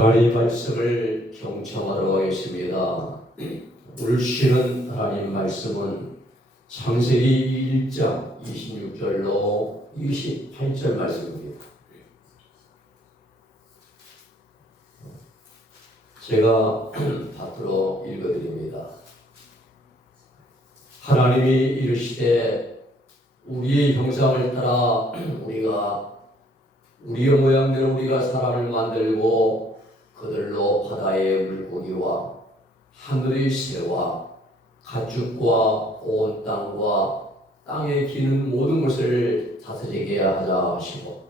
하나님의 말씀을 경청하러 가겠습니다. 오늘 쉬는 하나님 말씀은 창세기 1장 26절로 28절 말씀입니다. 제가 받들어 읽어드립니다. 하나님이 이르시되 우리의 형상을 따라 우리의 모양대로 우리가 사람을 만들고 그들로 바다의 물고기와 하늘의 새와 가축과 온 땅과 땅에 기는 모든 것을 다스리게 하자 하시고,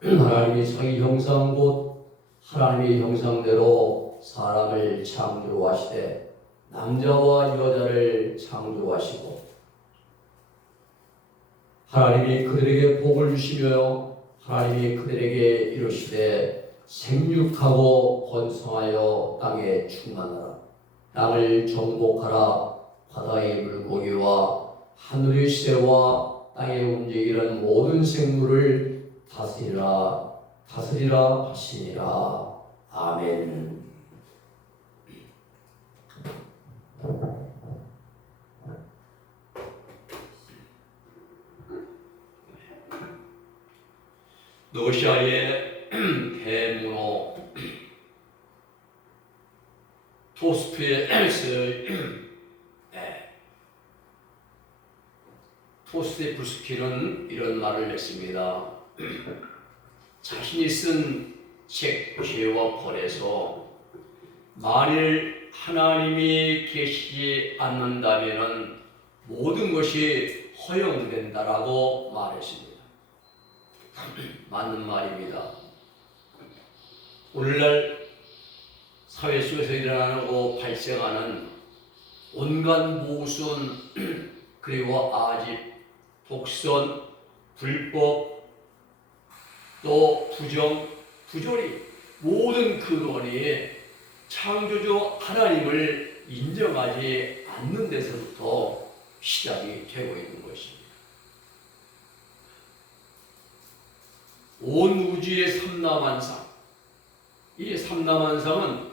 하나님이 자기 형상 곧 하나님의 형상대로 사람을 창조하시되 남자와 여자를 창조하시고, 하나님이 그들에게 복을 주시며 하나님이 그들에게 이르시되 생육하고 번성하여 땅에 충만하라. 땅을 정복하라. 바다의 물고기와 하늘의 새와 땅에 움직이는 모든 생물을 다스리라 하시니라. 아멘. 러시아의 대문호 도스토옙스키는 이런 말을 했습니다. 자신이 쓴 책 죄와 벌에서 만일 하나님이 계시지 않는다면 모든 것이 허용된다라고 말했습니다. 맞는 말입니다. 오늘날 사회 속에서 일어나고 발생하는 온갖 모순, 그리고 아집, 독선, 불법, 또 부정, 부조리, 모든 근원이 창조주 하나님을 인정하지 않는 데서부터 시작이 되고 있는 것입니다. 온 우주의 삼라만상, 이 삼라만상은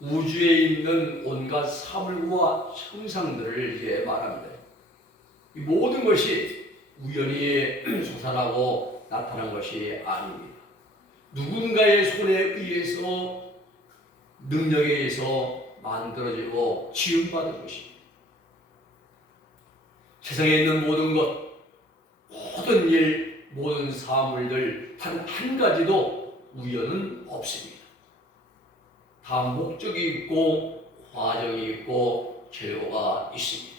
우주에 있는 온갖 사물과 형상들을 말합니다. 이 모든 것이 우연히 솟아나고 나타난 것이 아닙니다. 누군가의 손에 의해서, 능력에 의해서 만들어지고 지음받은 것입니다. 세상에 있는 모든 것, 모든 일, 모든 사물들 단 한 가지도 우연은 없습니다. 다 목적이 있고 과정이 있고 결과가 있습니다.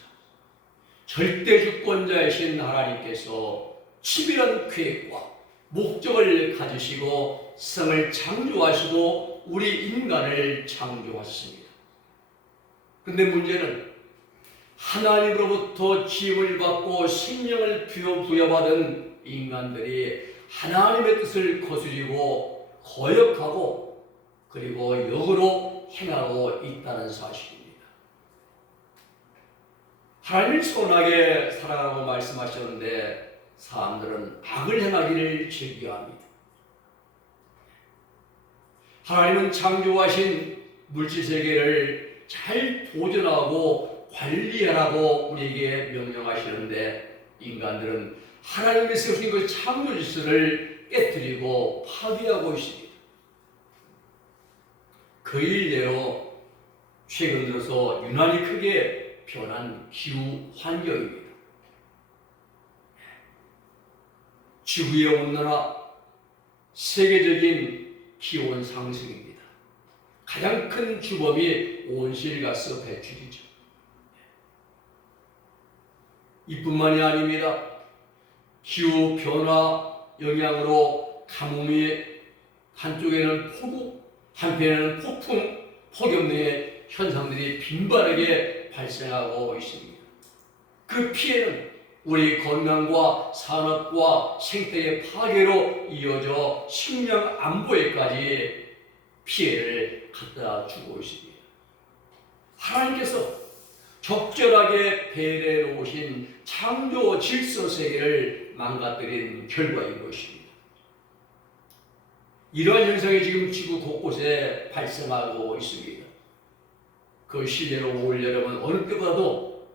절대 주권자이신 하나님께서 치밀한 계획과 목적을 가지시고 세상을 창조하시고 우리 인간을 창조하셨습니다. 그런데 문제는 하나님으로부터 지음을 받고 생명을 부여받은 인간들이 하나님의 뜻을 거스리고 거역하고 그리고 역으로 행하고 있다는 사실입니다. 하나님을 선하게 사랑하고 말씀하셨는데 사람들은 악을 행하기를 즐겨합니다. 하나님은 창조하신 물질세계를 잘 보존하고 관리하라고 우리에게 명령하시는데 인간들은 하나님의 세우신 그 창조 질서를 깨뜨리고 파괴하고 있습니다. 그 일대로 최근 들어서 유난히 크게 변한 기후 환경입니다. 지구의 온난화, 세계적인 기온 상승입니다. 가장 큰 주범이 온실가스 배출이죠. 이뿐만이 아닙니다. 기후 변화 영향으로 가뭄이 한쪽에는 폭우, 한편에는 폭풍, 폭염 등의 현상들이 빈번하게 발생하고 있습니다. 그 피해는 우리 건강과 산업과 생태의 파괴로 이어져 식량 안보에까지 피해를 갖다 주고 있습니다. 하나님께서 적절하게 배려해 놓으신 창조 질서 세계를 망가뜨린 결과인 것입니다. 이러한 현상이 지금 지구 곳곳에 발생하고 있습니다. 그 시대로 올 여름은 어느 때보다도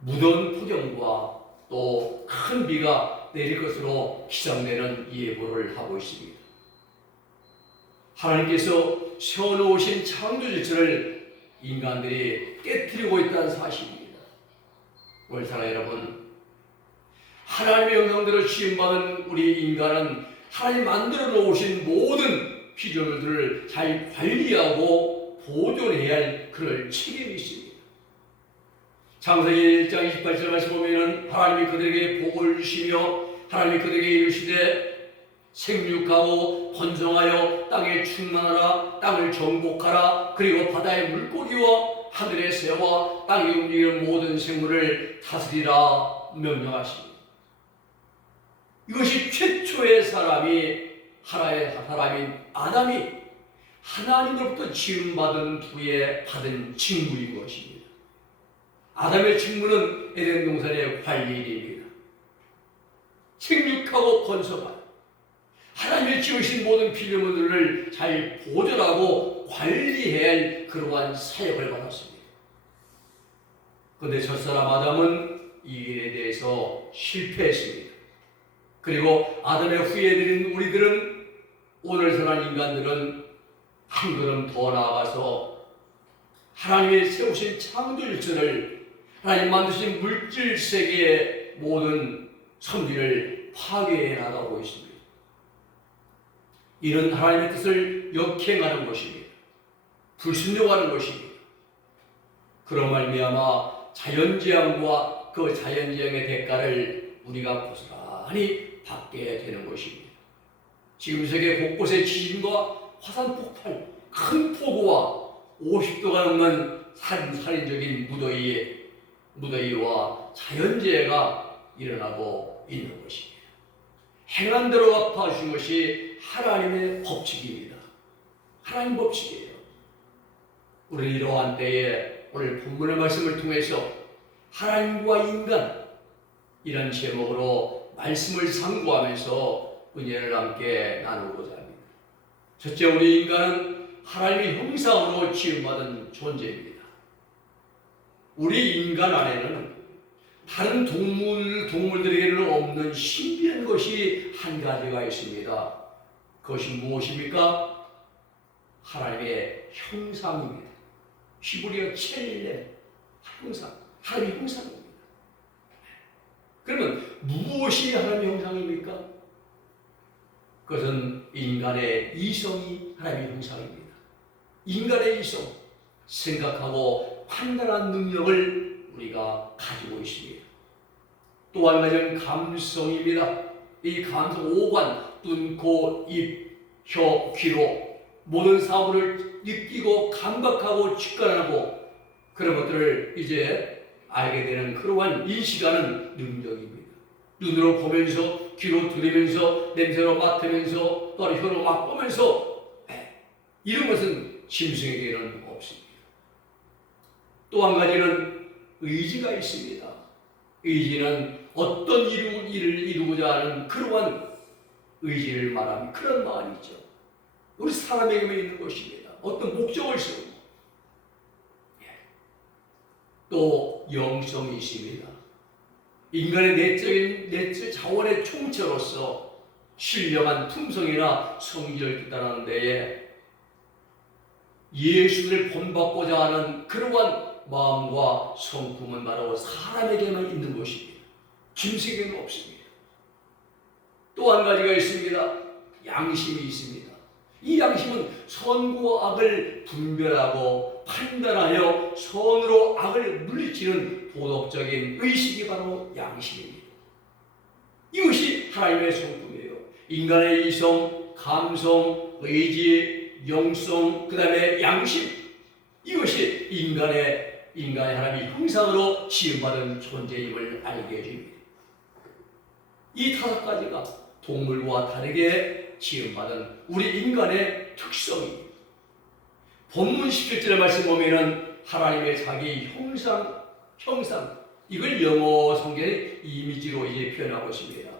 무더운 폭염과 또 큰 비가 내릴 것으로 기상되는 예보를 하고 있습니다. 하나님께서 세워놓으신 창조 질서를 인간들이 깨뜨리고 있다는 사실입니다. 오늘 사랑 여러분, 하나님의 영향대로 지음받은 우리 인간은 하나님 만들어 놓으신 모든 피조물들을 잘 관리하고 보존해야 할 그럴 책임이 있습니다. 창세기 1장 28절 말씀 보면 하나님이 그들에게 복을 주시며 하나님이 그들에게 이르시되 생육하고 번성하여 땅에 충만하라, 땅을 정복하라, 그리고 바다의 물고기와 하늘의 새와 땅에 움직이는 모든 생물을 다스리라 명령하십니다. 이것이 최초의 사람인 아담이 하나님으로부터 지음받은 후에 받은 직무인 것입니다. 아담의 직무는 에덴 동산의 관리인입니다. 생육하고 번성하라, 하나님이 지으신 모든 피조물들을 잘 보존하고 관리해야 할 그러한 사역을 받았습니다. 그런데 첫사람 아담은 이 일에 대해서 실패했습니다. 그리고 아담의 후예들인 우리들은, 오늘 사는 인간들은 한 걸음 더 나아가서 하나님이 세우신 창조 질서를, 하나님 만드신 물질 세계의 모든 선비를 파괴해 나가고 있습니다. 이는 하나님의 뜻을 역행하는 것입니다. 불순종하는 것입니다. 그런 말미암아 자연재앙과 그 자연재앙의 대가를 우리가 고스란히 받게 되는 것입니다. 지금 세계 곳곳의 지진과 화산 폭발, 큰 폭우와 50도가 넘는 살인적인 무더위와 자연재해가 일어나고 있는 것입니다. 행한 대로 갚아주신 것이 하나님의 법칙입니다. 하나님 법칙이에요. 우리는 이러한 때에 오늘 본문의 말씀을 통해서 하나님과 인간, 이런 제목으로 말씀을 상고하면서 은혜를 함께 나누고자 합니다. 첫째, 우리 인간은 하나님의 형상으로 지음받은 존재입니다. 우리 인간 안에는 다른 동물들에게는 없는 신비한 것이 한 가지가 있습니다. 그것이 무엇입니까? 하나님의 형상입니다. 히브리어 첼렘, 형상, 하나님의 형상입니다. 그러면 무엇이 하나님의 형상입니까? 그것은 인간의 이성이 하나님의 형상입니다. 인간의 이성, 생각하고 판단하는 능력을 우리가 가지고 있습니다. 또 한 가지는 감성입니다. 이 감성, 오관, 눈, 코, 입, 혀, 귀로 모든 사물을 느끼고 감각하고 직관하고 그런 것들을 이제 알게 되는 그러한 인식하는 능력입니다. 눈으로 보면서, 귀로 들으면서, 냄새로 맡으면서, 또 혀로 맛보면서, 이런 것은 짐승에게는 없습니다. 또 한 가지는 의지가 있습니다. 의지는 어떤 일을 이루고자 하는 그러한 의지를 말하는 그런 말이죠. 우리 사람에게만 있는 것입니다. 어떤 목적을 세우고. 또 영성이 있습니다. 인간의 내적 자원의 총체로서 신령한 품성이나 성질을 뜻하는 데에 예수를 본받고자 하는 그러한 마음과 성품은 바로 사람에게만 있는 것입니다. 짐승에게는 없습니다. 또 한 가지가 있습니다. 양심이 있습니다. 이 양심은 선과 악을 분별하고 판단하여 선으로 악을 물리치는 도덕적인 의식이 바로 양심입니다. 이것이 하나님의 성품이에요. 인간의 이성, 감성, 의지, 영성, 그 다음에 양심, 이것이 인간의 하나님의 형상으로 지음받은 존재임을 알게 해줍니다. 이 다섯 가지가 동물과 다르게 지음받은 우리 인간의 특성입니다. 본문 17절의 말씀 보면은 하나님의 자기 형상, 이걸 영어 성경의 이미지로 이제 표현하고 있습니다.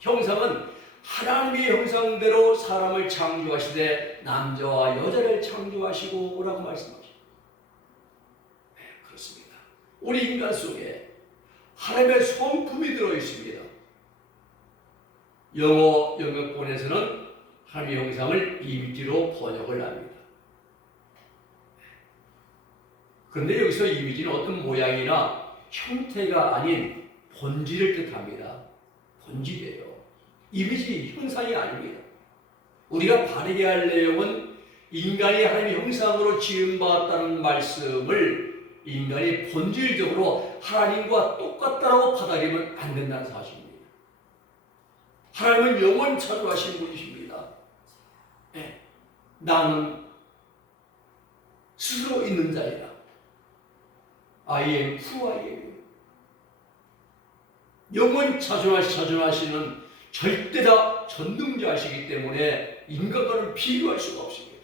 형상은 하나님의 형상대로 사람을 창조하시되 남자와 여자를 창조하시고 라고 말씀하십니다. 네, 그렇습니다. 우리 인간 속에 하나님의 성품이 들어있습니다. 영어 영역본에서는 하나님의 형상을 이미지로 번역을 합니다. 그런데 여기서 이미지는 어떤 모양이나 형태가 아닌 본질을 뜻합니다. 본질이에요. 이미지, 형상이 아닙니다. 우리가 바르게 할 내용은 인간이 하나님의 형상으로 지음받았다는 말씀을 인간이 본질적으로 하나님과 똑같다라고 받아들이면 안 된다는 사실입니다. 하나님은 영원 창조하신 분이십니다. 네. 나는 스스로 있는 자이다. I am who I am. 영원 자존하시는 절대다 전능자이시기 때문에 인간과는 비교할 수가 없습니다.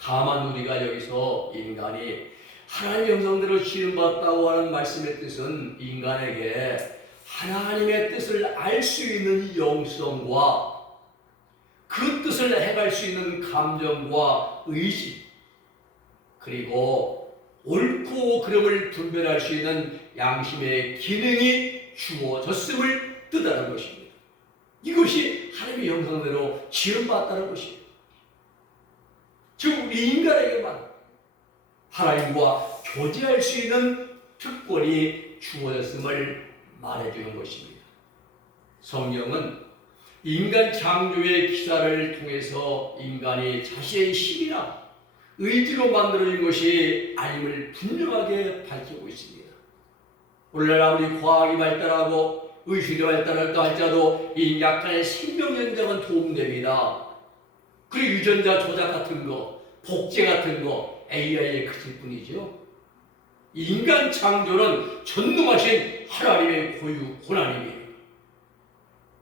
다만 우리가 여기서 인간이 하나님의 형상대로 지음받았다고 하는 말씀의 뜻은 인간에게 하나님의 뜻을 알 수 있는 영성과 그 뜻을 행할 수 있는 감정과 의지, 그리고 옳고 그름을 분별할 수 있는 양심의 기능이 주어졌음을 뜻하는 것입니다. 이것이 하나님의 형상대로 지음받았다는 것입니다. 즉 우리 인간에게만 하나님과 교제할 수 있는 특권이 주어졌음을 말해주는 것입니다. 성경은 인간 창조의 기사를 통해서 인간이 자신의 힘이나 의지로 만들어진 것이 아님을 분명하게 밝히고 있습니다. 오늘날 아무리 과학이 발달하고 의술이 발달했다 할지라도 이 약간의 생명 연장은 도움됩니다. 그리고 유전자 조작 같은 거, 복제 같은 거 AI에 그칠 뿐이죠. 인간 창조는 전능하신 하나님의 고유 고난입니다.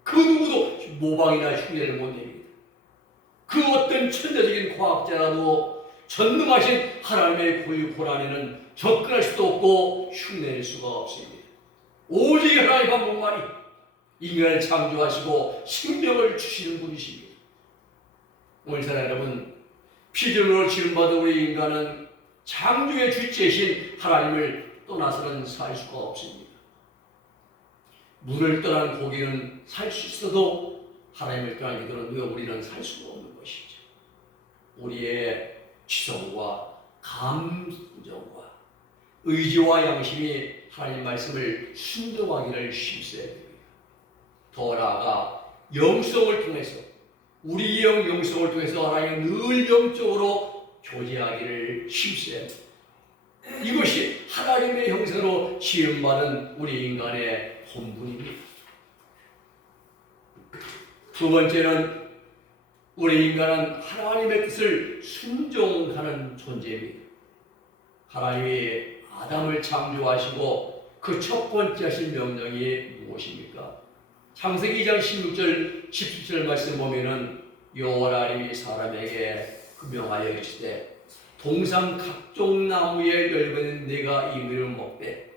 그 누구도 모방이나 흉내를 못 냅니다. 그 어떤 천재적인 과학자라도 전능하신 하나님의 고유 고난에는 접근할 수도 없고 흉내낼 수가 없습니다. 오직 하나님 한 분만이 인간을 창조하시고 생명을 주시는 분이십니다. 오늘 사랑 여러분, 피조물로 지음받은 우리 인간은 창조의 주체이신 하나님을 떠나서는 살 수가 없습니다. 물을 떠난 고기는 살 수 있어도 하나님을 떠난 이들은 왜 우리는 살 수가 없는 것이죠. 우리의 지성과 감정과 의지와 양심이 하나님 말씀을 순종하기를 힘써야 됩니다. 더 나아가 영성을 통해서 우리 영성을 통해서 하나님 늘 영적으로 교제하기를 힘써야 됩니다. 이것이 하나님의 형상으로 지음받은 우리 인간의 본분입니다. 두 번째는 우리 인간은 하나님의 뜻을 순종하는 존재입니다. 하나님이 아담을 창조하시고 그 첫 번째 하신 명령이 무엇입니까? 창세기 2장 16절 17절 말씀 보면은 여호와 하나님이 사람에게 명하여 이르시되 동산 각종 나무의 열매는 네가 이미를 먹되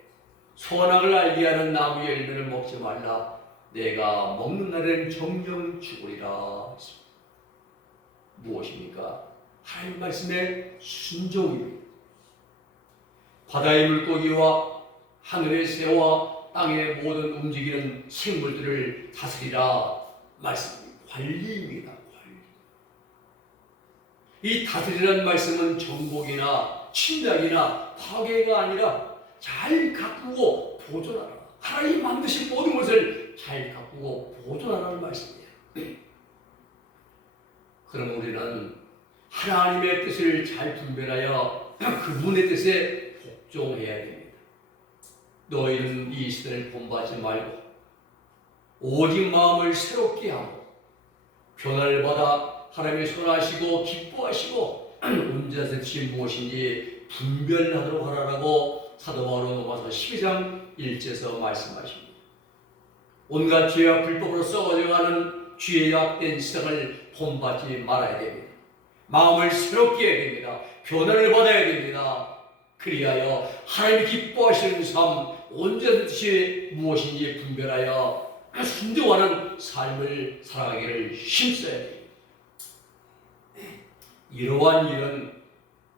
선악을 알게 하는 나무의 열매를 먹지 말라. 내가 먹는 날에는 정령 죽으리라. 무엇입니까? 하나님 말씀의 순종입니다. 바다의 물고기와 하늘의 새와 땅의 모든 움직이는 생물들을 다스리라. 말씀입니다. 관리입니다. 관리. 이 다스리라는 말씀은 정복이나 침략이나 파괴가 아니라 잘 가꾸고 보존하라. 하나님 만드신 모든 것을 잘 가꾸고 보존하라는 말씀이에요. 그럼 우리는 하나님의 뜻을 잘 분별하여 그분의 뜻에 복종해야 됩니다. 너희는 이 시대를 본받지 말고 오직 마음을 새롭게 하고 변화를 받아 하나님의 선하시고 기뻐하시고 온전한 뜻이 무엇인지 분별하도록 하라라고 사도 바울은 로마서 12장 1절에서 말씀하십니다. 온갖 죄와 불법으로 썩어져가는 죄에 약된 세상을 본받지 말아야 됩니다. 마음을 새롭게 해야 됩니다. 변화를 받아야 됩니다. 그리하여 하나님이 기뻐하시는 삶, 온전한 뜻이 무엇인지 분별하여 순종하는 삶을 살아가기를 힘써야 됩니다. 이러한 일은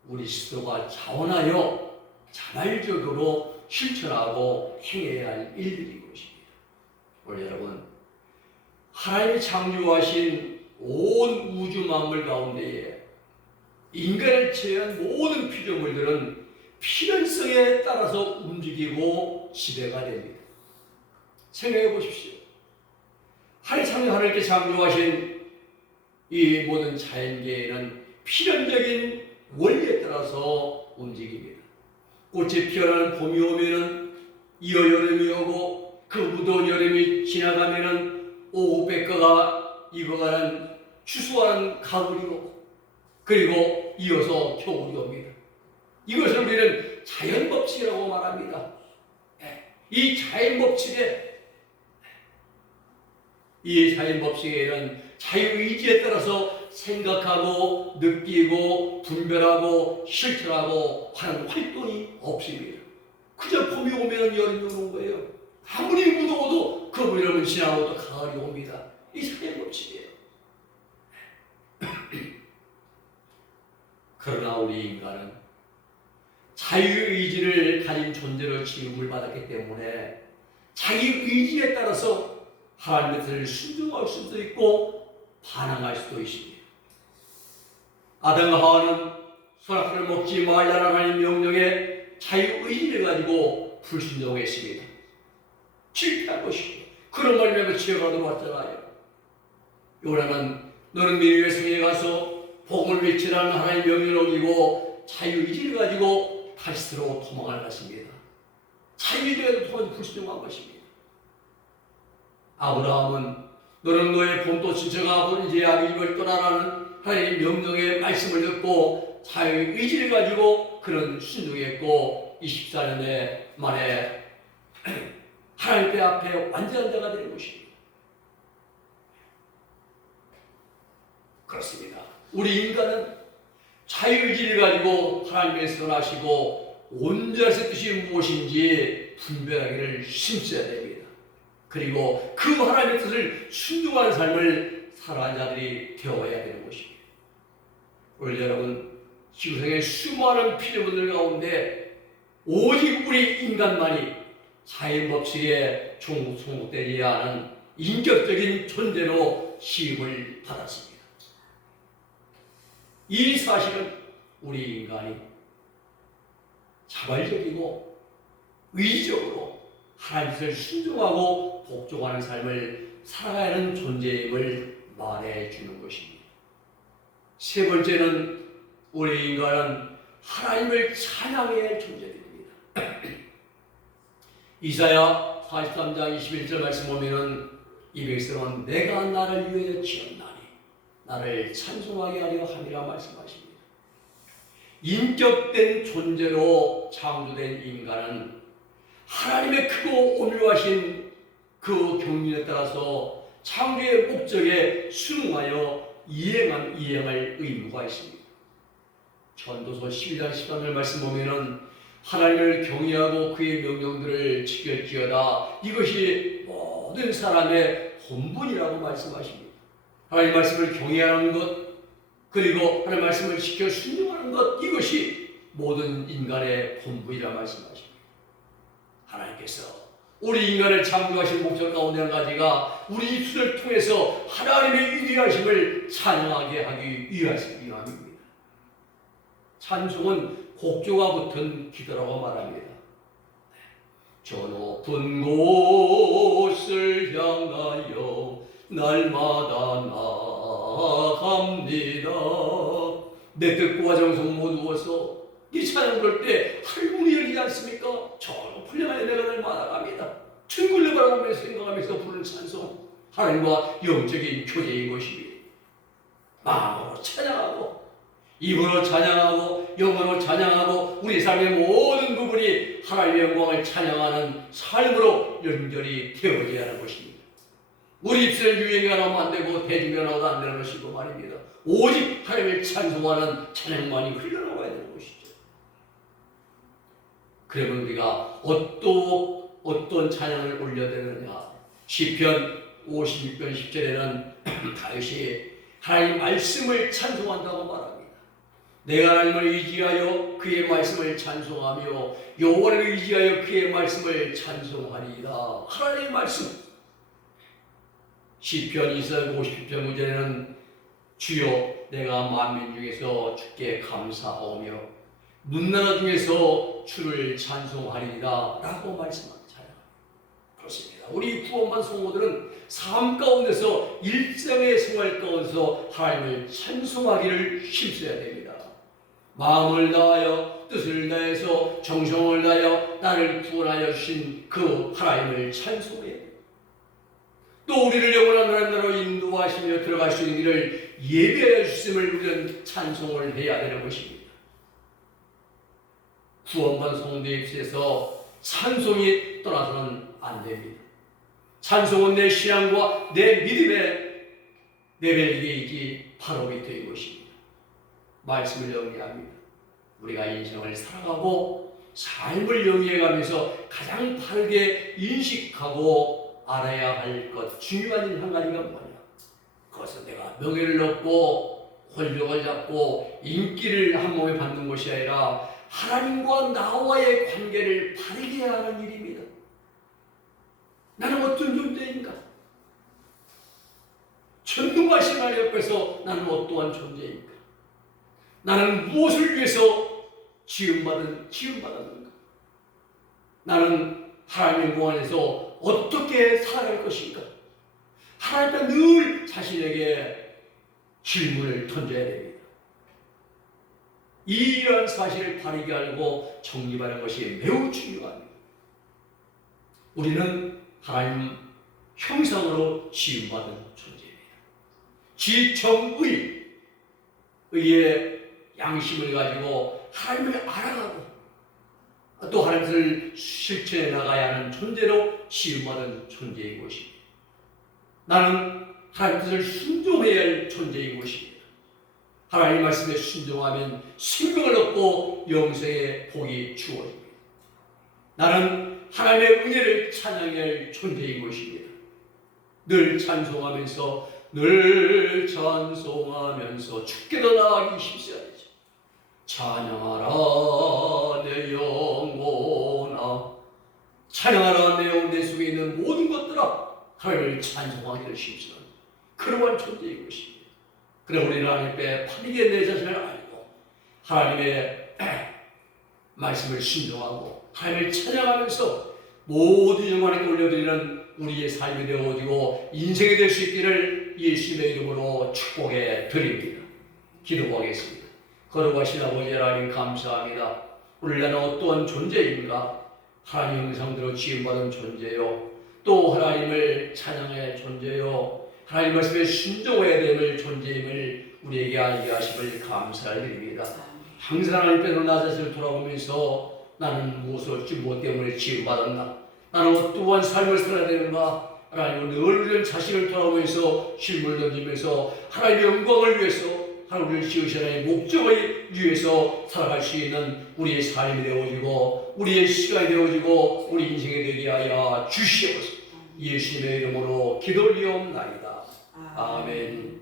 우리 스스로가 자원하여 자발적으로 실천하고 행해야 할 일들인 것입니다. 오늘 여러분, 하나님이 창조하신 온 우주 만물 가운데에 인간을 제외한 모든 피조물들은 필연성에 따라서 움직이고 지배가 됩니다. 생각해 보십시오. 하나님께 창조하신 이 모든 자연계에는 필연적인 원리에 따라서 움직입니다. 꽃이 피어나는 봄이 오면은 이어 여름이 오고 그 무더운 여름이 지나가면은 오백가가 익어가는 추수하는 가을이 오고 그리고 이어서 겨울이 옵니다. 이것을 우리는 자연법칙이라고 말합니다. 이 자연법칙에는 자유의지에 따라서 생각하고 느끼고 분별하고 실천하고 하는 활동이 없습니다. 그저 봄이 오면 여름이 오는 거예요. 아무리 무더워도 그 여름은 지나고 또 가을이 옵니다. 이 자연법칙이에요. 그러나 우리 인간은 자유의지를 가진 존재로 취급을 받았기 때문에 자기 의지에 따라서 하나님의 뜻을 순종할 수도 있고 반항할 수도 있습니다. 아담과 하와는 선악과를 먹지 말라는 하나님의 명령에 자유의지를 가지고 불순종했습니다. 실패한 것이죠. 그런 말이면 지혜가 들어왔잖아요. 요나는 너는 니느웨 성에 가서 복음을 외치라는 하나님의 명령을 어기고 자유의지를 가지고 다시스로 도망을 갔습니다. 자유의지가 도망을 불순종한 것입니다. 아브라함은 너는 너의 본토 친척아 본지의 아비집을 떠나라는 하나님의 명령의 말씀을 듣고 자유의지를 가지고 그는 순종했고 24년 만에 하나님의 앞에 완전한 자가 되는 것입니다. 그렇습니다. 우리 인간은 자유의지를 가지고 하나님의 선하시고 온전하신 뜻이 무엇인지 분별하기를 힘써야 됩니다. 그리고 그 하나님의 뜻을 순종하는 삶을 살아가는 자들이 되어야 되는 것입니다. 오늘 여러분, 지구상의 수많은 피조물들 가운데 오직 우리 인간만이 자연법칙에 종속되지 않은 인격적인 존재로 취급을 받았습니다. 이 사실은 우리 인간이 자발적이고 의지적으로 하나님의 뜻을 순종하고 복종하는 삶을 살아가야 하는 존재임을 말해주는 것입니다. 세 번째는 우리 인간은 하나님을 찬양해야 할 존재들입니다. 이사야 43장 21절 말씀 보면은 이 백성은 내가 나를 위하여 지었나니 나를 찬송하게 하려 함이라 말씀하십니다. 인격된 존재로 창조된 인간은 하나님의 크고 오묘하신 그 경륜에 따라서 창조의 목적에 순응하여 이행할 의무가 있습니다. 전도서 12장 13절 말씀 보면은 하나님을 경외하고 그의 명령들을 지킬지어다 이것이 모든 사람의 본분이라고 말씀하십니다. 하나님 말씀을 경외하는 것 그리고 하나님 말씀을 지켜 순종하는 것 이것이 모든 인간의 본분이라 말씀하십니다. 하나님께서 우리 인간을 창조하신 목적 가운데 한 가지가 우리 입술을 통해서 하나님의 위대하심을 찬양하게 하기 위함입니다. 찬송은 곡조가 붙은 기도라고 말합니다. 저 높은 곳을 향하여 날마다 나아갑니다. 내 뜻과 정성 모두어서 이 찬양 부를 때 할문이 열리지 않습니까? 저 높은 향하여 내가 날마다 갑니다. 천국을 바라보면서 생각하면서 부르는 찬송 하나님과 영적인 교제인 것입니다. 마음으로 찬양하고 입으로 찬양하고 영으로 찬양하고 우리 삶의 모든 부분이 하나님의 영광을 찬양하는 삶으로 연결이 되어져야 하는 것입니다. 우리 입술에 유행이 나오면 안 되고 대중이 나오도 안 되는 것이고 말입니다. 오직 하나님을 찬송하는 찬양만이 흘러나와야 되는 것이죠. 그러면 우리가 어떤 찬양을 올려야 되느냐? 시편 56편 10절에는 다윗이 하나님 말씀을 찬송한다고 말합니다. 내가 하나님을 의지하여 그의 말씀을 찬송하며 여호와를 의지하여 그의 말씀을 찬송하리이다. 하나님의 말씀. 시편 57편 9절에는 주여 내가 만민 중에서 주께 감사하오며 문나라 중에서 주를 찬송하리이다 라고 말씀합니다. 그렇습니다. 우리 구원받은 성도들은 삶 가운데서 일상의 생활 가운데서 하나님을 찬송하기를 힘써야 됩니다. 마음을 다하여 뜻을 다해서 정성을 다하여 나를 구원하여 주신 그 하나님을 찬송해야 됩니다. 또 우리를 영원한 하나님 나라로 인도하시며 들어갈 수 있는 길을 예배하여 주심을 우리는 찬송을 해야 되는 것입니다. 구원받은 성도에 있어서 찬송이 떠나서는 안 됩니다. 찬송은 내 신앙과 내 믿음의 레벨이지 바로 밑에 것입니다. 말씀을 정리합니다. 우리가 인생을 살아가고 삶을 영위해가면서 가장 바르게 인식하고 알아야 할 것 중요한 일 한 가지가 뭐냐? 그것은 내가 명예를 얻고 권력을 잡고 인기를 한 몸에 받는 것이 아니라 하나님과 나와의 관계를 바르게 하는 일입니다. 나는 어떤 존재인가? 전능하신 하나님 옆에서 나는 어떠한 존재인가? 나는 무엇을 위해서 지음받았는가? 나는 하나님의 공 안에서 어떻게 살아갈 것인가? 하나님 앞에 늘 자신에게 질문을 던져야 됩니다. 이러한 사실을 바르게 알고 정립하는 것이 매우 중요합니다. 우리는 하나님 형상으로 지음받은 존재입니다. 의의 양심을 가지고 하나님을 알아가고 또 하나님을 실천해 나가야 하는 존재로 지음받은 존재인 것입니다. 나는 하나님 뜻을 순종해야 할 존재인 것입니다. 하나님 말씀에 순종하면 생명을 얻고 영생의 복이 주어집니다. 나는 하나님의 은혜를 찬양해야 할 존재인 것입니다. 늘 찬송하면서 주께로 나아가기 힘써야 되죠. 찬양하라 내 영혼아, 찬양하라 내 속에 있는 모든 것들아, 하나님을 찬송하기를 힘쓰는 그러한 존재인 것입니다. 그래 우리는 하나님 앞에 바르게 내 자신을 알고 하나님의 말씀을 순종하고 하나님을 찬양하면서 모든 영광을 올려드리는 우리의 삶이 되어지고 인생이 될 수 있기를 예수님의 이름으로 축복해 드립니다. 기도하겠습니다. 거룩하신 아버지 하나님 감사합니다. 오늘 나는 어떠한 존재인가? 하나님 형상대로 지음받은 존재요, 또 하나님을 찬양해야 할 존재요, 하나님 말씀에 순종해야 될 존재임을 우리에게 알게 하심을 감사드립니다. 항상 하나님 앞에 나 자신을 돌아보면서 나는 무엇을 얻지 못 때문에 지음받았나? 나는 어떠한 삶을 살아야 되는가? 하나님은 늘 우리는 자신을 돌아보면서 실물 던지면서 하나님의 영광을 위해서 하나님을 지으신 하나님의 목적을 위해서 살아갈 수 있는 우리의 삶이 되어지고 우리의 시간이 되어지고 우리 인생이 되게 하여 주시옵소서. 예수님의 이름으로 기도드리옵나이다. 아멘.